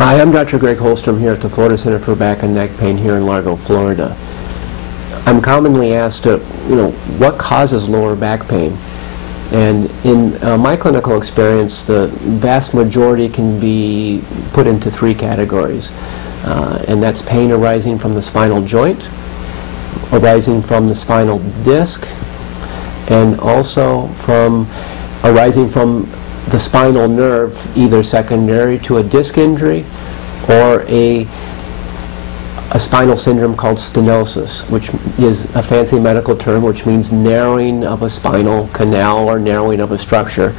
Hi, I'm Dr. Greg Hollstrom here at the Florida Center for Back and Neck Pain here in Largo, Florida. I'm commonly asked, what causes lower back pain? And in my clinical experience, the vast majority can be put into three categories. And that's pain arising from the spinal joint, arising from the spinal disc, and also arising from the spinal nerve, either secondary to a disc injury or a spinal syndrome called stenosis, which is a fancy medical term which means narrowing of a spinal canal or narrowing of a structure.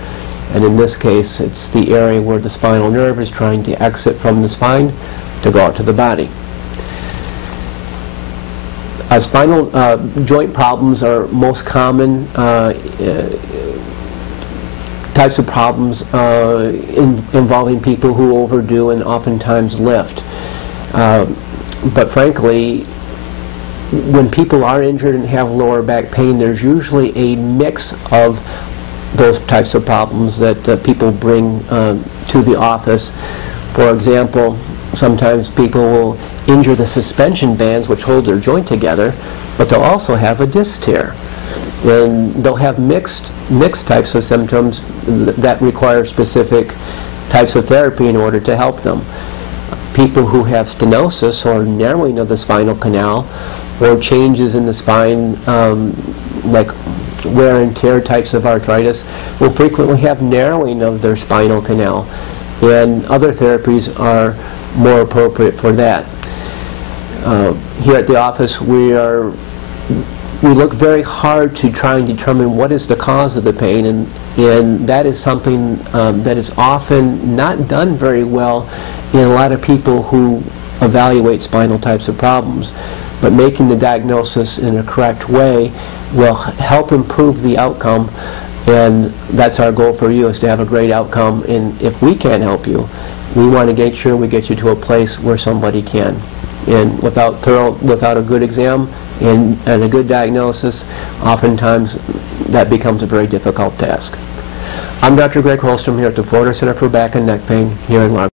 And in this case, it's the area where the spinal nerve is trying to exit from the spine to go out to the body. Spinal joint problems are most common types of problems involving people who overdo and oftentimes lift. But frankly, when people are injured and have lower back pain, there's usually a mix of those types of problems that people bring to the office. For example, sometimes people will injure the suspension bands which hold their joint together, but they'll also have a disc tear. And they'll have mixed types of symptoms that require specific types of therapy in order to help them. People who have stenosis, or narrowing of the spinal canal, or changes in the spine, like wear and tear types of arthritis, will frequently have narrowing of their spinal canal. And other therapies are more appropriate for that. Here at the office, we look very hard to try and determine what is the cause of the pain, and that is something that is often not done very well in a lot of people who evaluate spinal types of problems. But making the diagnosis in a correct way will help improve the outcome, and that's our goal for you, is to have a great outcome. And if we can't help you, we want to make sure we get you to a place where somebody can. And without a good exam and a good diagnosis, oftentimes that becomes a very difficult task. I'm Dr. Greg Hollstrom here at the Florida Center for Back and Neck Pain here in Largo.